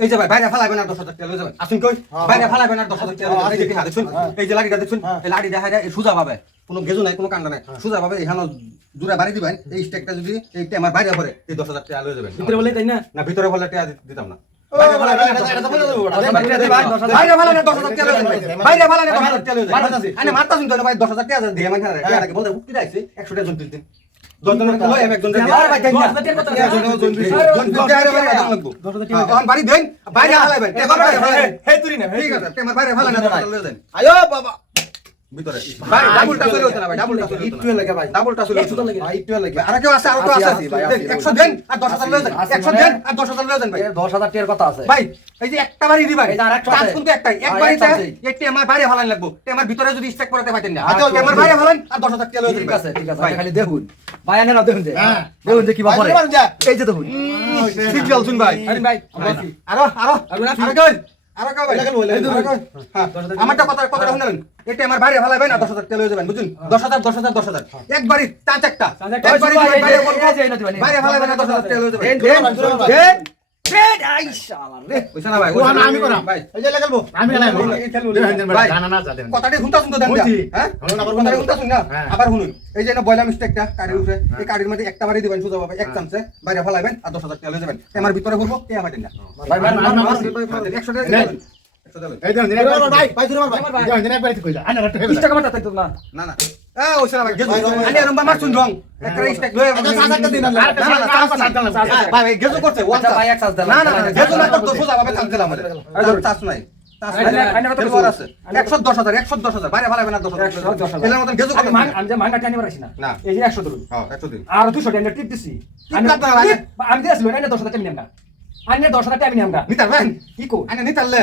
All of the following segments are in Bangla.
এই যে ভাই বাইরে ফালাইবেন আর দশ হাজার টাকা যাবেন। আসুন কই? হ্যাঁ, বাইরে হ্যাঁ। ফালাইবেন আর দশ হাজার টাকা এই যে হাত হ্যাঁ। এই যে লাঠিটা দেখছুন হ্যাঁ। এই লাঠি দেখা যায় সোজা ভাবে। কোনো গেজু নাই কোনো কাণ্ড নাই। সোজা ভাবে এখানে জোড়া বাড়ি দিবেন এই স্টেকটা যদি এই আমার বাইরে পড়ে এই দশ হাজার টাকা লয়ে যাবেন। ভিতরে বলে তাই না? না ভিতরে বললে টাকা দিতাম না। বলে বাইরে ভাই, দশ হাজার। বাইরে টাকা। বাইরে দিয়ে মানে একশো টাকা দিন দশ জনের তো একজন বাড়ি দেন। বাইরে ফালাইবেন টাকা বাইরে ফালাইবেন হে তুই না ঠিক আছে বাইরে লয়ে যান আয়ো বাবা। ভিতরে। ভাই ডাবল টাচ হইছে না ভাই ডাবল টাচ একটু লাগে ভাই। ডাবল টাচ হইছে একশো লাগে। ভাই, লাগে। আর কেউ আছে আর কেউ আছে ভাই, আছি, দেন, আর দশ হাজার লয়ে যান আছি? দেন আর দশ হাজার লয়ে যান ভাই। এ টাকার কথা আছে। ভাই এই যে একটা বাড়ি দিবেন এই যে আর একটা টাচ আছে। কিন্তু একটাই। এক বাড়িতে একটা আছে। বাইরে ফালাইন লাগবো। টেমার ভিতরে যদি করতে না। আচ্ছা, বাইরে আর টাকা লয়ে ঠিক আছে ঠিক আছে খালি দেখুন। ভাই আনে না দেখুন হ্যাঁ। দেখুন যে কি। এই যে দেখুন। ঠিক চলছুন ভাই। আরে ভাই আরও আরও আরও আরও হ্যাঁ, আমারটা কথা কথাটা শুনলেন এটা আমার বাইরে ফালাইবেন না দশ হাজার তেল হয়ে যাবেন বুঝুন দশ হাজার দশ হাজার দশ হাজার একবারই চাঁচ একটা বাইরে ফালাইবেন আর দশ হাজার তেল হয়ে যাবেন দেন, দেন, দেন, দেন, দেন, দেন, আই শালা রে। বুঝছে না ভাই ও, না, আমি করাম। ভাই এই যে লাগালবো। আমি লাগাই বলো। এই খেলুন। দেন, দেন, ভাই, জানা না, যা দেন। কথাটি শুনতা শুনতো দেন বুঝছি। হ্যাঁ শুনুন, আবার কথাটি শুনুন। শুনতা শুন না। হ্যাঁ। আবার শুনুন। এই যে না বয়লা মিস্টেকটা কারির উপরে এই কারির মধ্যে একটা বাড়ি দিবেন সুজা ভাবে এক চামচে বাইরে ফালাইবেন আর দশ হাজার টাকা লয়ে যাবেন। আমার ভিতরে বলব কে আমার দিন না। একশো। হ্যাঁ, আচ্ছা? আর দশ হাজার একশো দশ হাজার বাইরে ফালাইবেন আর দশ দশ হাজার। এলার মতন গেজু আমি করবেন মাং- আমি যে মাংটা টানি পারিস না না। এই যে একশো ধরুন হ্যাঁ একশো দিন আর দুশো আমি- হাজার টাকা নিলাম না আনে দশ হাজার টাকা নিলাম না নিতার ভাই কি কো আইনে নিতারলে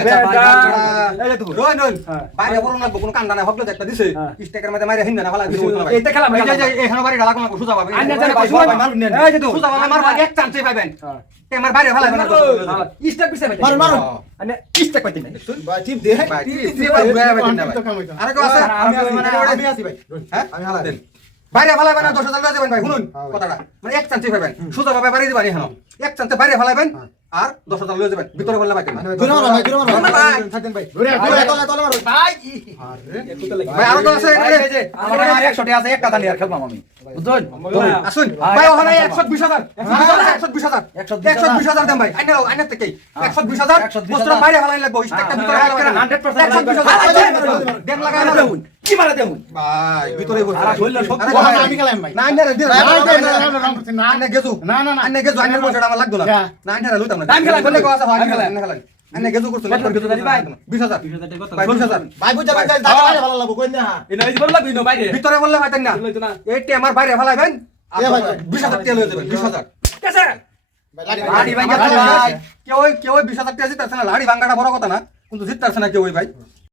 এই যে। রোন রোন হ্যাঁ। বাইরে বড় লাগবো কোনো কান্দা নাই হকলে একটা দিছে হ্যাঁ। স্টেকের মধ্যে মাইরা হিন্দা না ফালা দিছে এই যে খেলাম। যে এখানে বাড়ি লাগো লাগবো সোজা আইনে জানে ভাই, সোজা ভাই, নেন। এই যে তো সোজা ভাবে মারবা এক চান্সে পাবেন হ্যাঁ। আমার বাইরে লয়ে যাবেন। ইস্টেক পিছে ভাই মারুন, মারুন। আনে ইস্টেক পাইতে নাই ভাই, টিপ দে। ভাই, টিপ দে, ভাই। আমি কিনা তো। আর কেউ আছে? আমি মানে আমি আমি আছি ভাই। হ্যাঁ? আমি হালাই। দেন। বাইরে ফালাইবেন আর দশ হাজার যাবেন ভাই শুনুন হ্যাঁ কথাটা মানে এক চান্সে পাবেন সোজা ভাবে বাড়ি দিবেন এখানে এক চান্সে বাইরে ফালাইবেন আর দশ হাজার লয়ে যাবেন। ভিতরে বললে না। ভাই, ধরে মার ভাই। ধরে মার ভাই। থাকেন ভাই। ধরে, ধরে, তলে, তলে মারো। ভাই ভাই আরও তো আছে এই যে, আমার আর একশো টাকা আছে একটা দানি আর খেলবাম আমি। বুঝছেন আসুন। ভাই, ওখানে একশো বিশ হাজার। একশো বিশ হাজার একশো একশো বিশ হাজার দেন ভাই। আইনের আইনের থেকেই একশো বিশ হাজার একশো বিশ বস্ত্র হাজার। বাইরে ফালাই লাগবো হ্যাঁ, ভিতরে হ্যাঁ, না। 100% একশো বিশ হাজার। দেন লাগাই। দেউন কি মারা দেউন ভাই ভিতরে বসে ভাই, আমি খেলাম ভাই। না না। গেজু না, না, না। গেজু আইনের আমার লাগতো না। হ্যাঁ। না লইতাম না। আমি খেলাই, বলে কথা হয় আমি খেলাই। আইনের খেলাই গেজু করছ? কত গেজু জানি ভাই? বিশ হাজার। ভাই বিশ ভাই, বুঝা, ভাই, ভাই, দাদা, ভাই, ভালো লাগবো, কই না। ভিতরে বললে না। বাইরে ফালাইবেন? আর ভাই, লয়ে যাবেন বিশ হাজার। ভাই, লাড়ি। কেউ কেউ বিশ হাজার টাকা জিততেছে না। লাড়ি ভাঙ্গাটা বড় কথা না। কিন্তু জিততেছে না কেউ ভাই।